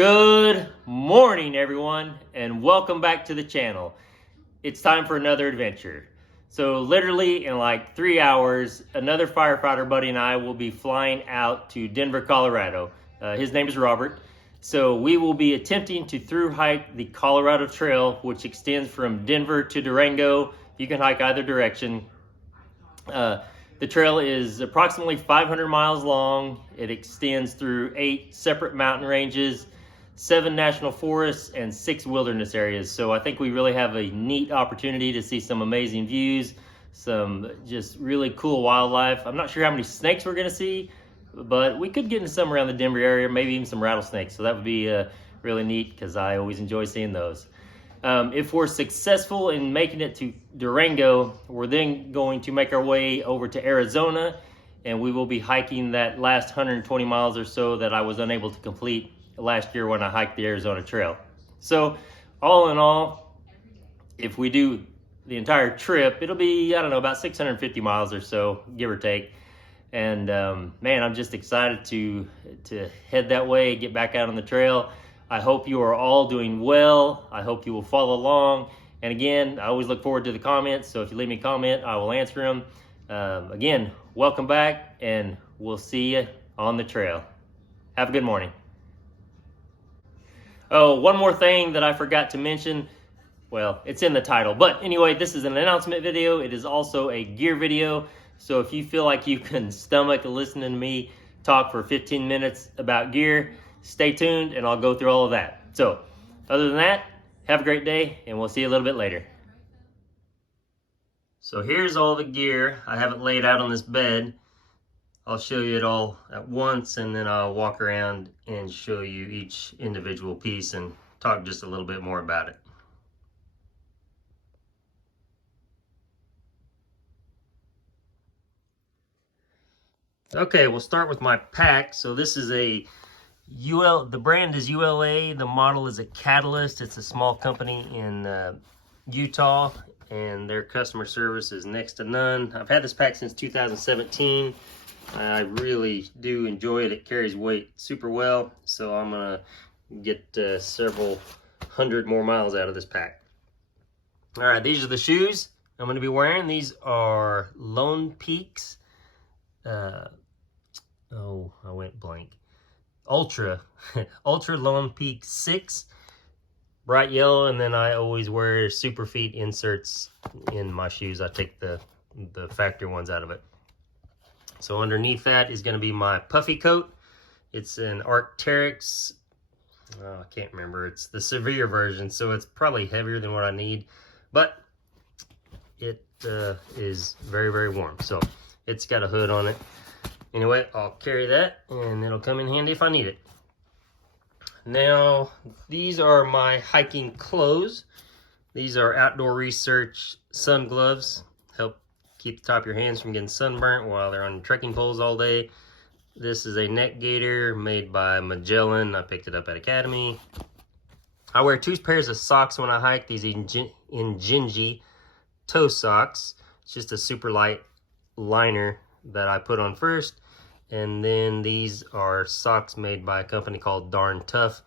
Good morning, everyone, and welcome back to the channel. It's time for another adventure. So literally in like 3 hours, another firefighter buddy and I will be flying out to Denver, Colorado. His name is Robert. So we will be attempting to thru-hike the Colorado Trail, which extends from Denver to Durango. You can hike either direction. The trail is approximately 500 miles long. It extends through 8 separate mountain ranges, 7 national forests, and 6 wilderness areas. So I think we really have a neat opportunity to see some amazing views, some just really cool wildlife. I'm not sure how many snakes we're gonna see, but we could get into some around the Denver area, maybe even some rattlesnakes. So that would be really neat because I always enjoy seeing those. If we're successful in making it to Durango, we're then going to make our way over to Arizona, and we will be hiking that last 120 miles or so that I was unable to complete last year when I hiked the Arizona Trail. So all in all, if we do the entire trip, it'll be, I don't know, about 650 miles or so, give or take. And man, I'm just excited to head that way, get back out on the trail. I hope you are all doing well. I hope you will follow along. And again, I always look forward to the comments. So if you leave me a comment, I will answer them. Again, welcome back, and we'll see you on the trail. Have a good morning. Oh, one more thing that I forgot to mention. Well, it's in the title. But anyway, this is an announcement video. It is also a gear video. So if you feel like you can stomach listening to me talk for 15 minutes about gear, stay tuned and I'll go through all of that. So other than that, have a great day and we'll see you a little bit later. So here's all the gear. I have it laid out on this bed. I'll show you it all at once and then I'll walk around and show you each individual piece and talk just a little bit more about it. Okay, we'll start with my pack. So this is the brand is ULA, the model is a Catalyst. It's a small company in Utah, and their customer service is next to none. I've had this pack since 2017. I really do enjoy it. It carries weight super well, so I'm gonna get several hundred more miles out of this pack. All right, these are the shoes I'm gonna be wearing. These are Lone Peaks. Oh, I went blank. Ultra Lone Peak 6, bright yellow, and then I always wear Superfeet inserts in my shoes. I take the factory ones out of it. So underneath that is going to be my puffy coat. It's an Arc'teryx. Oh, I can't remember. It's the severe version, so it's probably heavier than what I need, but it is very, very warm. So it's got a hood on it. Anyway, I'll carry that and it'll come in handy if I need it. Now, these are my hiking clothes. These are Outdoor Research sun gloves. Help keep the top of your hands from getting sunburnt while they're on trekking poles all day. This is a neck gaiter made by Magellan. I picked it up at Academy. I wear 2 pairs of socks when I hike. These Injinji toe socks. It's just a super light liner that I put on first, and then these are socks made by a company called Darn Tough.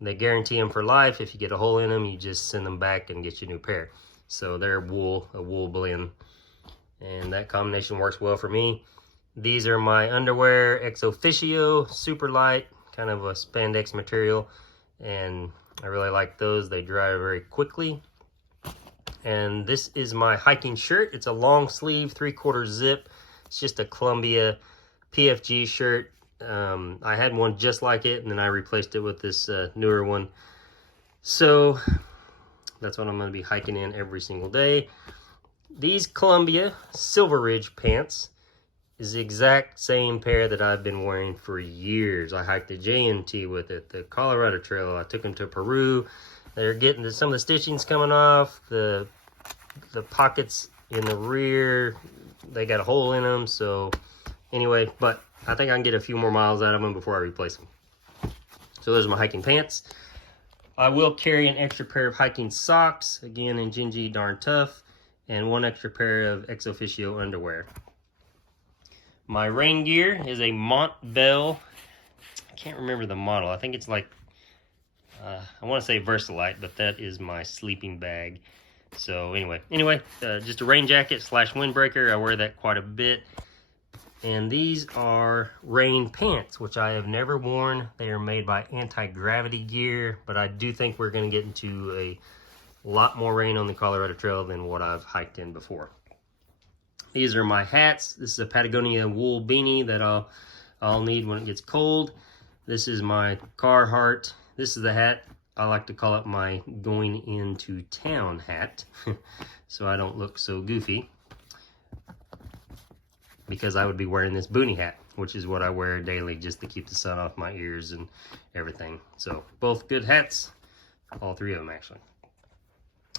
They guarantee them for life. If you get a hole in them, you just send them back and get you a new pair. So they're a wool blend, and that combination works well for me. These are my underwear, Ex Officio, super light, kind of a spandex material, and I really like those. They dry very quickly. And this is my hiking shirt. It's a long sleeve, 3/4 zip. It's just a Columbia PFG shirt. I had one just like it, and then I replaced it with this newer one. So that's what I'm going to be hiking in every single day. These Columbia Silver Ridge pants is the exact same pair that I've been wearing for years. I hiked the JNT with it, the Colorado Trail. I took them to Peru. They're getting some of the stitching's coming off. The pockets in the rear, they got a hole in them. So anyway, but I think I can get a few more miles out of them before I replace them. So those are my hiking pants. I will carry an extra pair of hiking socks, again in Injinji Darn Tough, and 1 extra pair of Ex Officio underwear. My rain gear is a Montville. I can't remember the model. I think it's like I want to say Versalite, but that is my sleeping bag. So anyway, just a rain jacket / windbreaker. I wear that quite a bit. And these are rain pants, which I have never worn. They are made by Anti-Gravity Gear, but I do think we're going to get into a lot more rain on the Colorado Trail than what I've hiked in before. These are my hats. This is a Patagonia wool beanie that I'll need when it gets cold. This is my Carhartt. This is the hat. I like to call it my going into town hat, so I don't look so goofy, because I would be wearing this boonie hat, which is what I wear daily just to keep the sun off my ears and everything. So both good hats, all three of them actually.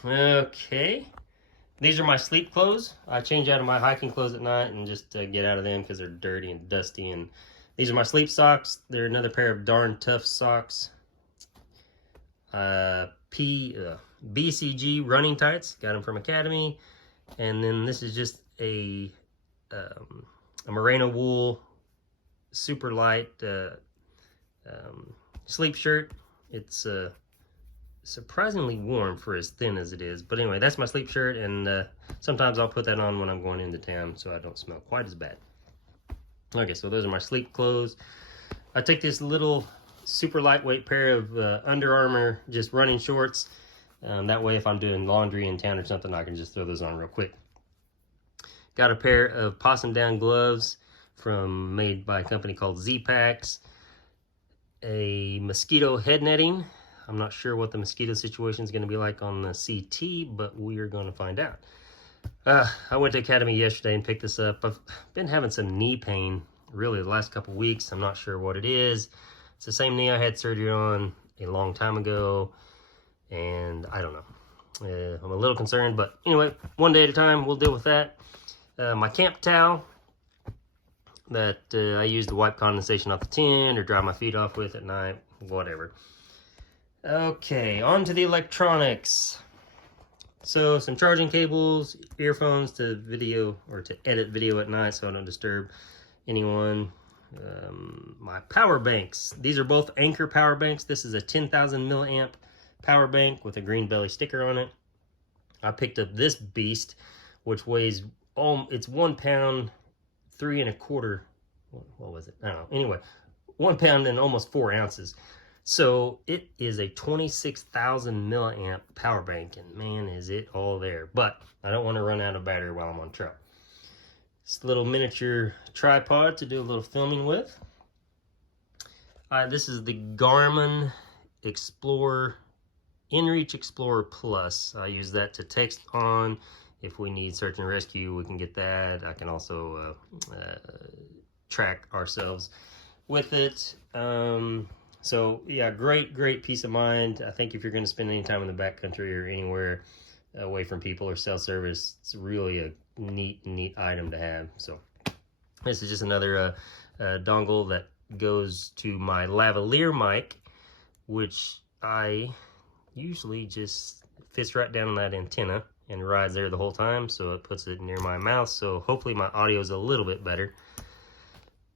Okay, these are my sleep clothes. I change out of my hiking clothes at night and just get out of them because they're dirty and dusty. And these are my sleep socks. They're another pair of darn tough socks. BCG running tights, got them from Academy. And then this is just a merino wool super light sleep shirt. It's surprisingly warm for as thin as it is, but anyway, that's my sleep shirt, and sometimes I'll put that on when I'm going into town so I don't smell quite as bad. Okay, so those are my sleep clothes. I take this little super lightweight pair of Under Armour just running shorts. That way if I'm doing laundry in town or something, I can just throw those on real quick. Got a pair of possum down gloves made by a company called Z-Packs. A mosquito head netting. I'm not sure what the mosquito situation is going to be like on the CT, but we are going to find out. I went to Academy yesterday and picked this up. I've been having some knee pain really the last couple weeks. I'm not sure what it is. It's the same knee I had surgery on a long time ago, and I don't know. I'm a little concerned, but anyway, one day at a time, we'll deal with that. My camp towel that I use to wipe condensation off the tin or dry my feet off with at night, whatever. Okay, on to the electronics. So some charging cables, earphones to video or to edit video at night so I don't disturb anyone. My power banks. These are both Anchor power banks. This is a 10,000 milliamp power bank with a green belly sticker on it. I picked up this beast, which weighs it's 1 pound 3 1/4. What was it? I don't know. Anyway, 1 pound and almost 4 ounces. So it is a 26,000 milliamp power bank, and man, is it all there. But I don't want to run out of battery while I'm on trail. It's a little miniature tripod to do a little filming with. This is the Garmin Explorer, InReach Explorer Plus. I use that to text on. If we need search and rescue, we can get that. I can also track ourselves with it. So yeah, great peace of mind. I think if you're going to spend any time in the backcountry or anywhere away from people or cell service, it's really a neat item to have. So this is just another dongle that goes to my lavalier mic, which I usually just fits right down on that antenna and rides there the whole time, so it puts it near my mouth, so hopefully my audio is a little bit better.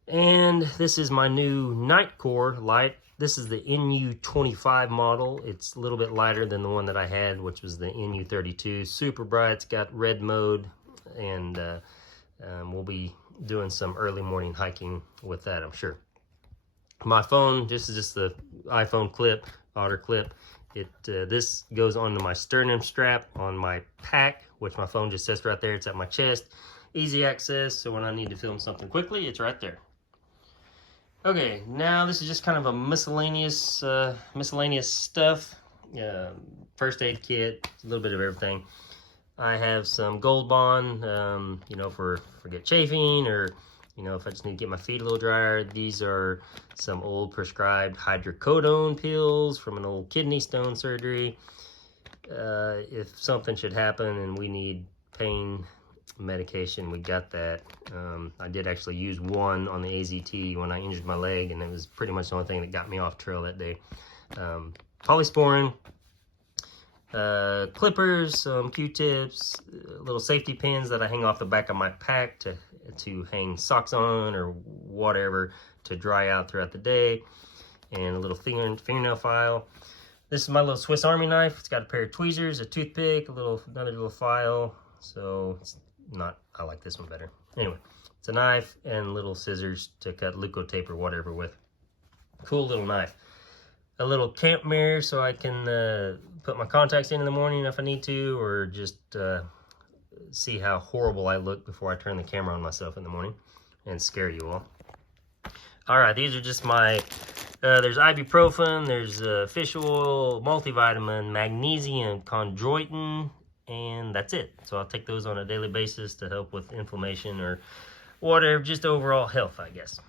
And this is my new Nightcore light. This is the NU25 model. It's a little bit lighter than the one that I had, which was the NU32. Super bright. It's got red mode, and we'll be doing some early morning hiking with that, I'm sure. My phone, this is just the iPhone clip, Otter clip. This goes onto my sternum strap on my pack, which my phone just sits right there. It's at my chest. Easy access, so when I need to film something quickly, it's right there. Okay, now this is just kind of a miscellaneous stuff. First aid kit, a little bit of everything. I have some Gold Bond, you know, for get chafing, or you know, if I just need to get my feet a little drier. These are some old prescribed hydrocodone pills from an old kidney stone surgery. If something should happen and we need pain medication, we got that. I did actually use one on the AZT when I injured my leg, and it was pretty much the only thing that got me off trail that day. Polysporin, clippers, some Q-tips, little safety pins that I hang off the back of my pack to hang socks on or whatever to dry out throughout the day, and a little fingernail file. This is my little Swiss Army knife. It's got a pair of tweezers, a toothpick, another little file. So it's not, I like this one better. Anyway, it's a knife and little scissors to cut Leukotape or whatever with. Cool little knife. A little camp mirror so I can put my contacts in the morning if I need to, or just see how horrible I look before I turn the camera on myself in the morning and scare you all. All right, these are just my, there's ibuprofen, there's fish oil, multivitamin, magnesium, chondroitin, and that's it. So I'll take those on a daily basis to help with inflammation or whatever, just overall health, I guess.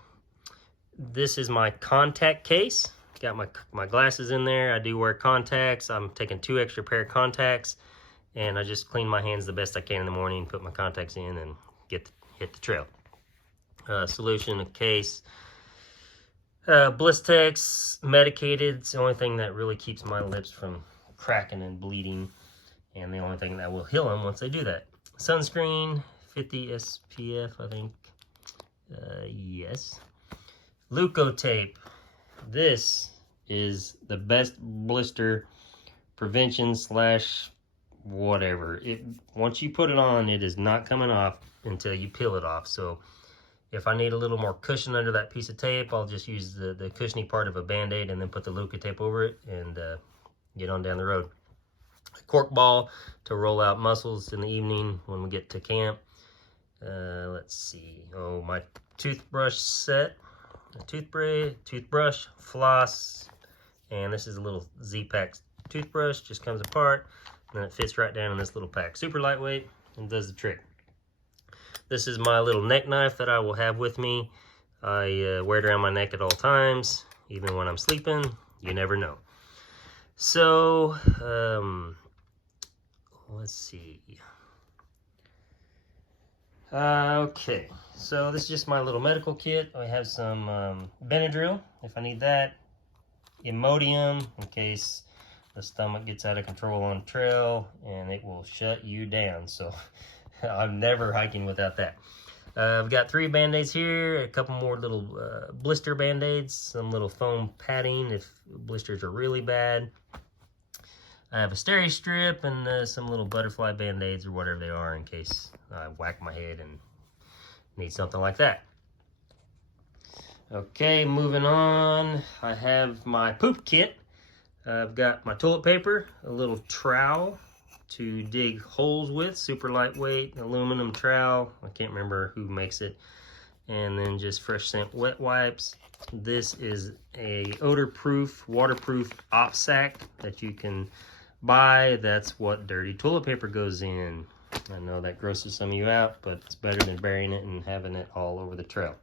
This is my contact case. Got my glasses in there. I do wear contacts. I'm taking 2 extra pair of contacts, and I just clean my hands the best I can in the morning, put my contacts in, and hit the trail. Solution, a case. Blistex, medicated. It's the only thing that really keeps my lips from cracking and bleeding, and the only thing that will heal them once they do that. Sunscreen, 50 SPF, I think. Yes. Leukotape. This is the best blister prevention / whatever. Once you put it on, it is not coming off until you peel it off. So if I need a little more cushion under that piece of tape, I'll just use the cushiony part of a Band-Aid and then put the Leukotape over it and get on down the road. A cork ball to roll out muscles in the evening when we get to camp. Let's see. Oh, my toothbrush set. A toothbrush, floss, and this is a little Z-Pack toothbrush. Just comes apart, and it fits right down in this little pack. Super lightweight and does the trick. This is my little neck knife that I will have with me. I wear it around my neck at all times, even when I'm sleeping. You never know. So, let's see. Okay, so this is just my little medical kit. I have some Benadryl if I need that, Imodium in case the stomach gets out of control on trail and it will shut you down. So I'm never hiking without that. I've got 3 Band-Aids here, a couple more little blister Band-Aids, some little foam padding if blisters are really bad. I have a steri strip and some little butterfly Band-Aids or whatever they are in case I whack my head and need something like that. Okay, moving on. I have my poop kit. I've got my toilet paper, a little trowel to dig holes with, super lightweight aluminum trowel. I can't remember who makes it. And then just fresh scent wet wipes. This is a odor-proof, waterproof op sack that you can buy. That's what dirty toilet paper goes in. I know that grosses some of you out, but it's better than burying it and having it all over the trail.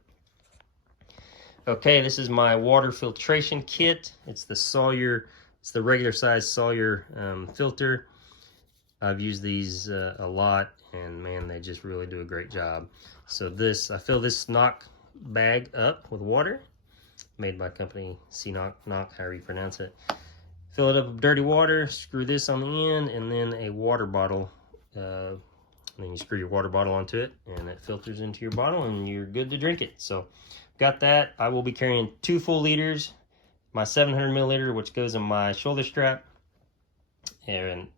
Okay, this is my water filtration kit. It's the Sawyer, it's the regular size Sawyer filter. I've used these a lot, and man, they just really do a great job. So this, I fill this knock bag up with water, made by company C-Knock, however you pronounce it. Fill it up with dirty water, screw this on the end, and then a water bottle. And then you screw your water bottle onto it, and it filters into your bottle, and you're good to drink it. So, got that. I will be carrying 2 full liters, my 700 milliliter, which goes in my shoulder strap, and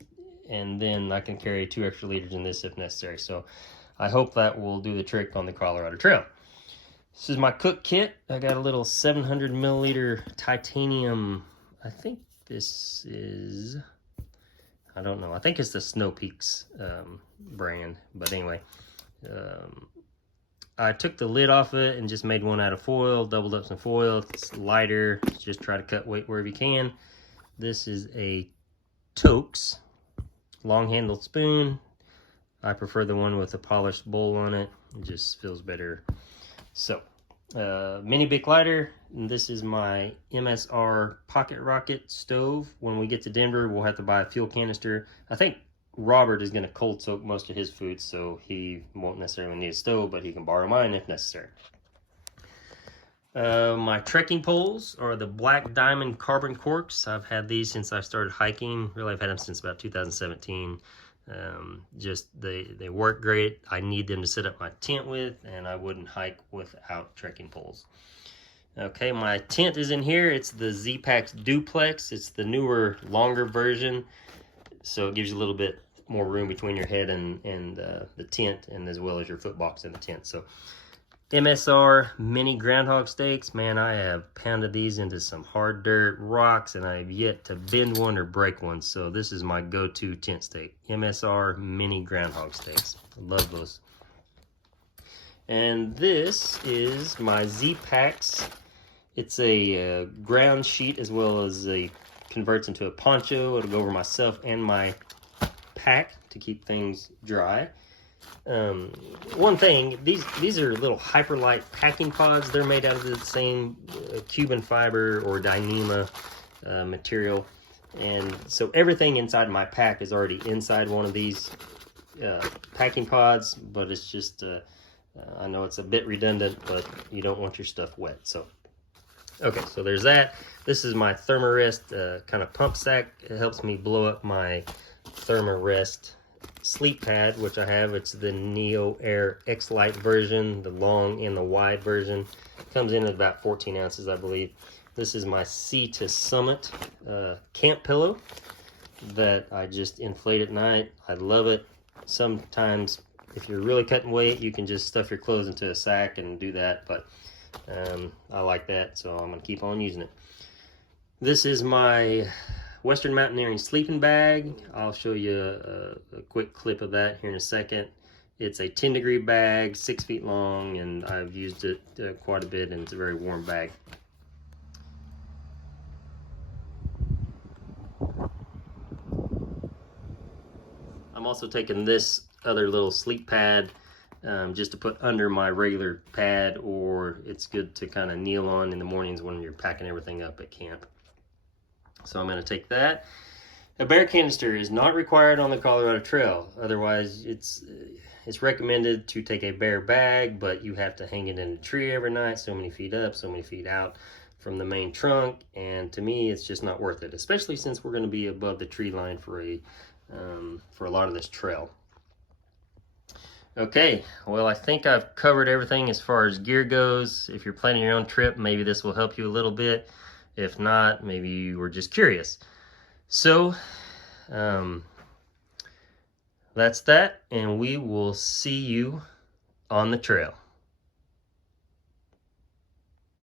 then I can carry 2 extra liters in this if necessary. So, I hope that will do the trick on the Colorado Trail. This is my cook kit. I got a little 700 milliliter titanium, I think this is, I don't know. I think it's the Snow Peaks brand. But anyway, I took the lid off it and just made one out of foil, doubled up some foil. It's lighter. Just try to cut weight wherever you can. This is a Tokes long-handled spoon. I prefer the one with a polished bowl on it. It just feels better. So, mini Bic lighter. And this is my MSR Pocket Rocket stove. When we get to Denver, we'll have to buy a fuel canister. I think Robert is going to cold soak most of his food, so he won't necessarily need a stove, but he can borrow mine if necessary. My trekking poles are the Black Diamond carbon corks. I've had these since I started hiking. Really, I've had them since about 2017. Just they work great. I need them to set up my tent with, and I wouldn't hike without trekking poles. Okay, my tent is in here. It's the Z-Pax Duplex. It's the newer, longer version, so it gives you a little bit more room between your head and the tent, and as well as your foot box in the tent. So MSR mini groundhog steaks, man, I have pounded these into some hard dirt rocks, and I have yet to bend one or break one. So this is my go-to tent steak, MSR mini groundhog steaks. I love those. And this is my Z-Pax. It's a ground sheet, as well as converts into a poncho. It'll go over myself and my pack to keep things dry. One thing, these are little hyperlight packing pods. They're made out of the same Cuban fiber or Dyneema material, and so everything inside my pack is already inside one of these packing pods. But it's just I know it's a bit redundant, but you don't want your stuff wet. So okay, so there's that. This is my Thermarest kind of pump sack. It helps me blow up my Thermarest sleep pad, which I have. It's the Neo Air X Lite version, the long and the wide version. Comes in at about 14 ounces, I believe. This is my Sea to Summit camp pillow that I just inflate at night. I love it. Sometimes, if you're really cutting weight, you can just stuff your clothes into a sack and do that, but I like that, so I'm going to keep on using it. This is my Western Mountaineering sleeping bag. I'll show you a quick clip of that here in a second. It's a 10-degree bag, 6 feet long, and I've used it quite a bit, and it's a very warm bag. I'm also taking this other little sleep pad just to put under my regular pad, or it's good to kind of kneel on in the mornings when you're packing everything up at camp. So I'm going to take that. A bear canister is not required on the Colorado Trail. Otherwise, it's recommended to take a bear bag, but you have to hang it in a tree every night, so many feet up, so many feet out from the main trunk, and to me, it's just not worth it, especially since we're going to be above the tree line for a lot of this trail. Okay, well, I think I've covered everything as far as gear goes. If you're planning your own trip, maybe this will help you a little bit. If not, maybe you were just curious. So, that's that, and we will see you on the trail.